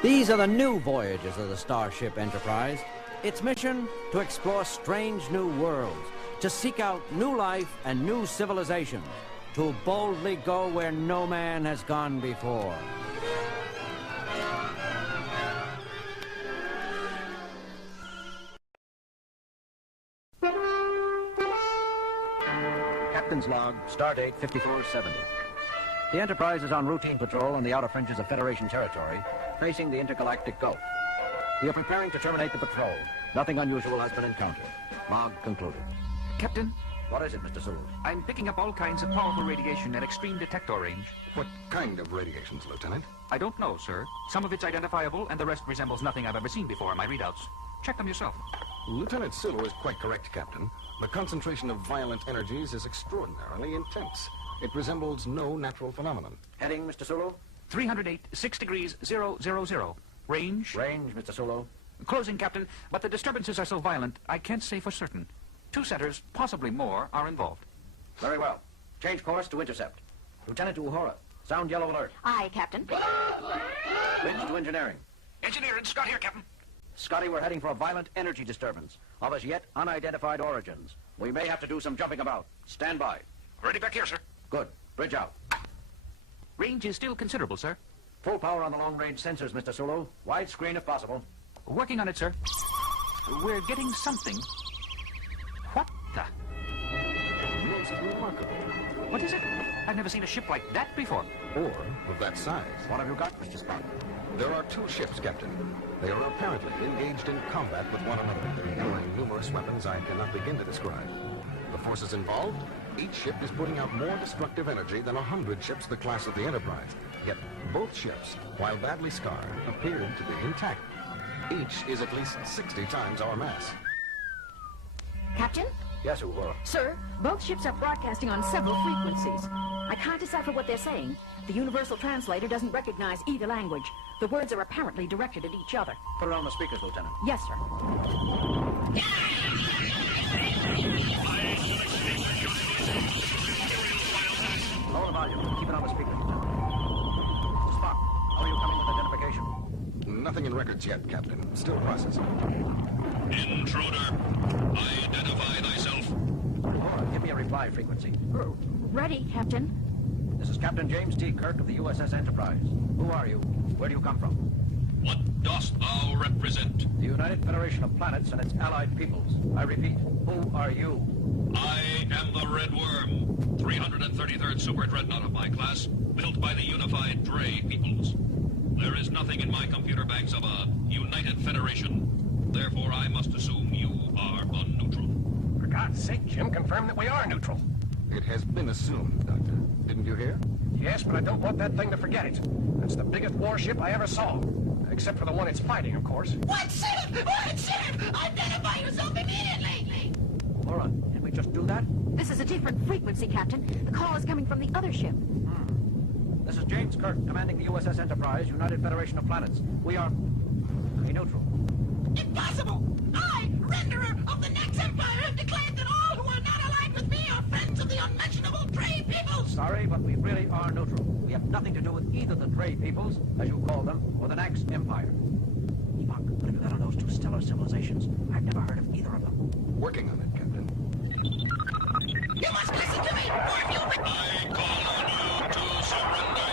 These are the new voyages of the Starship Enterprise. Its mission, to explore strange new worlds, to seek out new life and new civilizations, to boldly go where no man has gone before. Captain's log, stardate 5470. The Enterprise is on routine patrol on the outer fringes of Federation territory, facing the intergalactic Gulf. We are preparing to terminate the patrol. Nothing unusual has been encountered. Log concluded. Captain, What is it, Mr. Sulu? I'm picking up all kinds of powerful radiation at extreme detector range. What kind of radiations, Lieutenant? I don't know, sir. Some of it's identifiable, and the rest resembles nothing I've ever seen before in my readouts. Check them yourself. Lieutenant Sulu is quite correct, Captain. The concentration of violent energies is extraordinarily intense. It resembles no natural phenomenon. Heading, Mr. Sulu? 308, 6 degrees, 000. Range? Range, Mr. Sulu. Closing, Captain, but the disturbances are so violent, I can't say for certain. 2 setters, possibly more, are involved. Very well. Change course to intercept. Lieutenant Uhura, sound yellow alert. Aye, Captain. Bridge to engineering. Engineer, it's Scott here, Captain. Scotty, we're heading for a violent energy disturbance of as yet unidentified origins. We may have to do some jumping about. Stand by. Ready back here, sir. Good. Bridge out. Range is still considerable, sir. Full power on the long-range sensors, Mr. Sulu. Wide screen if possible. Working on it, sir. We're getting something. What the? Most remarkable. What is it? I've never seen a ship like that before. Or of that size. What have you got, Mr. Spock? There are 2 ships, Captain. They are apparently engaged in combat with one another, employing numerous weapons I cannot begin to describe. The forces involved? Each ship is putting out more destructive energy than 100 ships the class of the Enterprise. Yet both ships, while badly scarred, appeared to be intact. Each is at least 60 times our mass. Captain? Yes, Uhura. Sir, both ships are broadcasting on several frequencies. I can't decipher what they're saying. The universal translator doesn't recognize either language. The words are apparently directed at each other. Put it on the speakers, Lieutenant. Yes, sir. Lower the volume. Keep it on the speakers, Lieutenant. Spock, how are you coming with identification? Nothing in records yet, Captain. Still processing. Intruder, identify thyself. Uhura, give me a reply frequency. Ready, Captain. This is Captain James T. Kirk of the USS Enterprise. Who are you? Where do you come from? What dost thou represent? The United Federation of Planets and its allied peoples. I repeat, who are you? I am the Red Worm, 333rd Super Dreadnought of my class, built by the unified Dre peoples. There is nothing in my computer banks of a United Federation. Therefore, I must assume you are unneutral. For God's sake, Jim, confirm that we are neutral. It has been assumed, Doctor. Didn't you hear? Yes, but I don't want that thing to forget it. It's the biggest warship I ever saw. Except for the one it's fighting, of course. What ship? What ship? Identify yourself immediately! Uhura, did we just do that? This is a different frequency, Captain. The call is coming from the other ship. This is James Kirk, commanding the USS Enterprise, United Federation of Planets. We are neutral. Impossible! I, renderer of the next empire, have declared that all who are not allied with me are friends of the unmentionable Dre peoples! Sorry, but we really are neutral. We have nothing to do with either the Dre peoples, as you call them, or the Nax Empire. Spock, what have you got on those 2 stellar civilizations? I've never heard of either of them. Working on it, Captain. You must listen to me, or if you... I call on you to surrender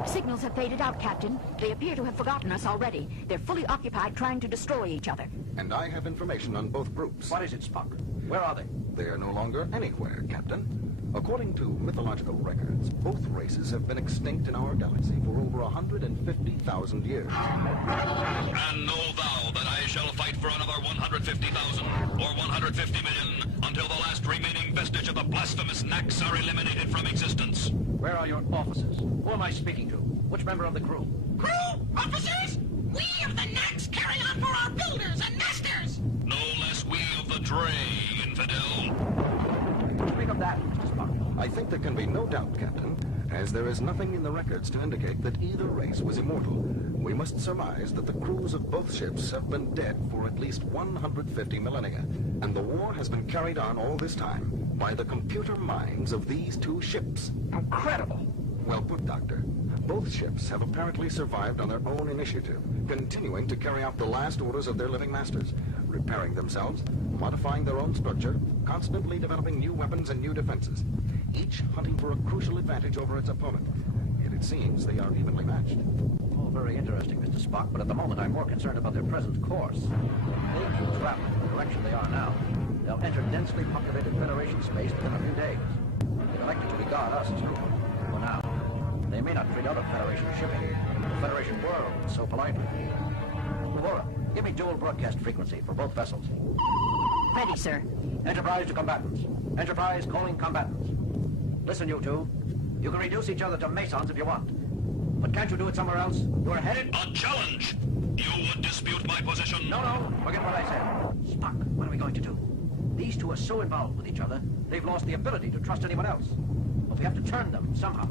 your... Signals have faded out, Captain. They appear to have forgotten us already. They're fully occupied trying to destroy each other. And I have information on both groups. What is it, Spock? Where are they? They are no longer anywhere, Captain. According to mythological records, both races have been extinct in our galaxy for over 150,000 years. And know thou that I shall fight for another 150,000 or 150 million until the last remaining vestige of the blasphemous Nax are eliminated from existence. Where are your officers? Who am I speaking to? Which member of the crew? Crew? Officers? We of the Nax carry on for our builders and nesters! No less we of the Dre, infidel. Speak of that, Mr. Spock. I think there can be no doubt, Captain, as there is nothing in the records to indicate that either race was immortal. We must surmise that the crews of both ships have been dead for at least 150 millennia, and the war has been carried on all this time by the computer minds of these 2 ships. Incredible. Well put, Doctor. Both ships have apparently survived on their own initiative, continuing to carry out the last orders of their living masters, repairing themselves, modifying their own structure, constantly developing new weapons and new defenses, each hunting for a crucial advantage over its opponent. Yet it seems they are evenly matched. Oh, very interesting, Mr. Spock, but at the moment I'm more concerned about their present course. If they keep traveling in the direction they are now, they'll enter densely populated Federation space within a few days. They've elected to regard us as neutral. For now, they may not treat other Federation shipping, the Federation world, so politely. Uhura, give me dual broadcast frequency for both vessels. Ready, sir. Enterprise to combatants. Enterprise calling combatants. Listen, you two. You can reduce each other to Masons if you want. But can't you do it somewhere else? You're headed... A challenge! You would dispute my position? No, forget what I said. Spock, what are we going to do? These two are so involved with each other, they've lost the ability to trust anyone else. But we have to turn them somehow.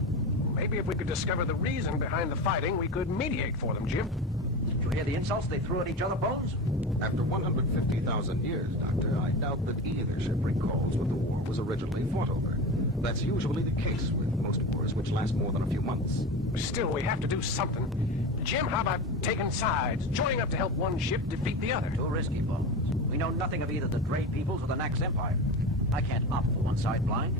Maybe if we could discover the reason behind the fighting, we could mediate for them, Jim. Did you hear the insults they threw at each other, Bones? After 150,000 years, Doctor, I doubt that either ship recalls what the war was originally fought over. That's usually the case with most wars which last more than a few months. Still, we have to do something. Jim, how about taking sides, joining up to help one ship defeat the other? Too risky, Bones. We know nothing of either the Dre peoples or the Nax Empire. I can't opt for one side blind.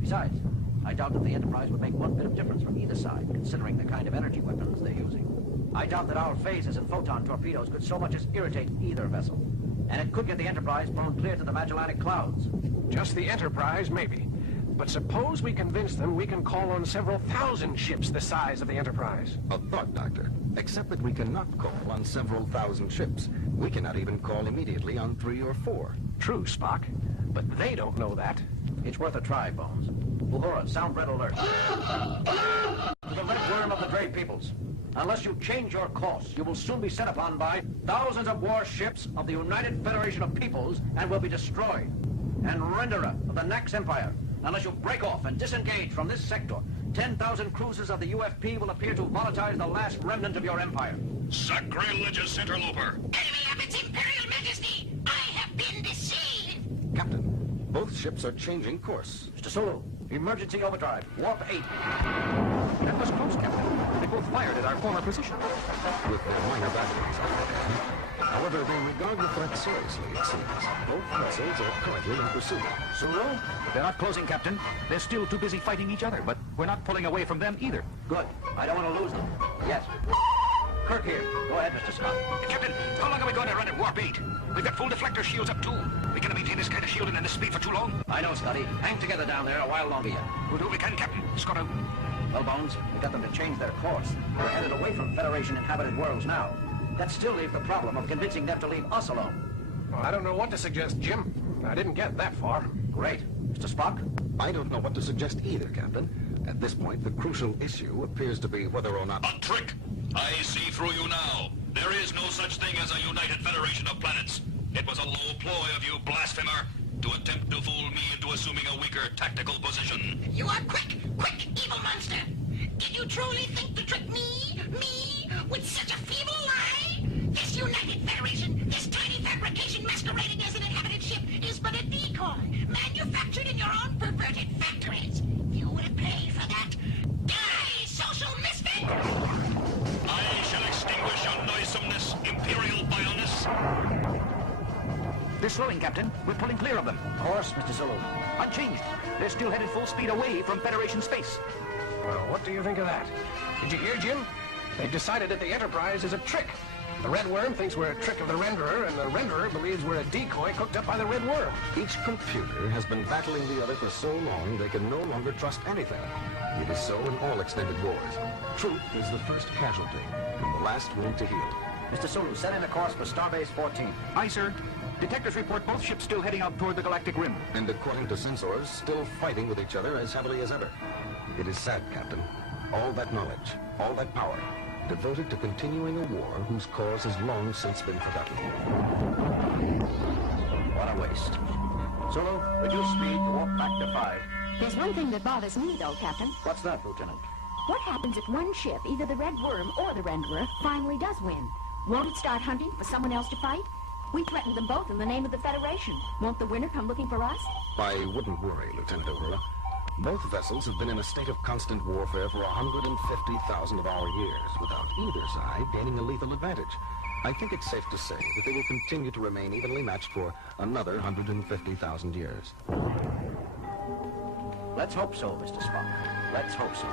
Besides, I doubt that the Enterprise would make one bit of difference from either side, considering the kind of energy weapons they're using. I doubt that our phasers and photon torpedoes could so much as irritate either vessel. And it could get the Enterprise blown clear to the Magellanic Clouds. Just the Enterprise, maybe. But suppose we convince them we can call on several thousand ships the size of the Enterprise. A thought, Doctor. Except that we cannot call on several thousand ships. We cannot even call immediately on 3 or 4. True, Spock. But they don't know that. It's worth a try, Bones. Uhura, sound red alert. To the red worm of the Dre peoples. Unless you change your course, you will soon be set upon by thousands of warships of the United Federation of Peoples and will be destroyed. And Renderer of the Nax Empire. Unless you break off and disengage from this sector, 10,000 cruisers of the UFP will appear to volatilize the last remnant of your empire. Sacrilegious interloper! Enemy of its Imperial Majesty, I have been deceived. Captain, both ships are changing course. Mr. Sulu, emergency overdrive, warp 8. That was close, Captain. They both fired at our former position. With their minor batteries, however, they regard the threat seriously, it seems. Both vessels are currently in pursuit. Sulu? They're not closing, Captain. They're still too busy fighting each other, but we're not pulling away from them either. Good. I don't want to lose them. Yes. Kirk here. Go ahead, Mr. Scott. Captain, how long are we going to run at warp 8? We've got full deflector shields up, too. We're going to maintain this kind of shielding and this speed for too long. I know, Scotty. Hang together down there a while longer yet. We'll do what we can, Captain. Scott out. Well, Bones, we got them to change their course. We're headed away from Federation-inhabited worlds now. That still leaves the problem of convincing them to leave us alone. Well, I don't know what to suggest, Jim. I didn't get that far. Great. Mr. Spock? I don't know what to suggest either, Captain. At this point, the crucial issue appears to be whether or not... A trick! I see through you now. There is no such thing as a United Federation of Planets. It was a low ploy of you, blasphemer, to attempt to fool me into assuming a weaker tactical position. You are quick, evil monster. Did you truly think to trick me, with such a feeble lie? This United Federation, this tiny fabrication masquerading as an inhabited ship, is but a decoy, manufactured in your own perverted factories. You will pay for that. Die, social misfit! I shall extinguish your noisomeness, Imperial Bioness. They're slowing, Captain. We're pulling clear of them. Of course, Mr. Sulu. Unchanged. They're still headed full speed away from Federation space. Well, what do you think of that? Did you hear, Jim? They've decided that the Enterprise is a trick. The Red Worm thinks we're a trick of the Renderer, and the Renderer believes we're a decoy cooked up by the Red Worm. Each computer has been battling the other for so long they can no longer trust anything. It is so in all extended wars. Truth is the first casualty, and the last wound to heal. Mr. Sulu, set in a course for Starbase 14. Aye, sir. Detectors report both ships still heading out toward the galactic rim. And according to sensors, still fighting with each other as heavily as ever. It is sad, Captain. All that knowledge, all that power, devoted to continuing a war whose cause has long since been forgotten. What a waste. Sulu, reduce speed to warp back to 5. There's one thing that bothers me, though, Captain. What's that, Lieutenant? What happens if one ship, either the Red Worm or the Renderer, finally does win? Won't it start hunting for someone else to fight? We threatened them both in the name of the Federation. Won't the winner come looking for us? I wouldn't worry, Lieutenant Uhura. Both vessels have been in a state of constant warfare for 150,000 of our years, without either side gaining a lethal advantage. I think it's safe to say that they will continue to remain evenly matched for another 150,000 years. Let's hope so, Mr. Spock. Let's hope so.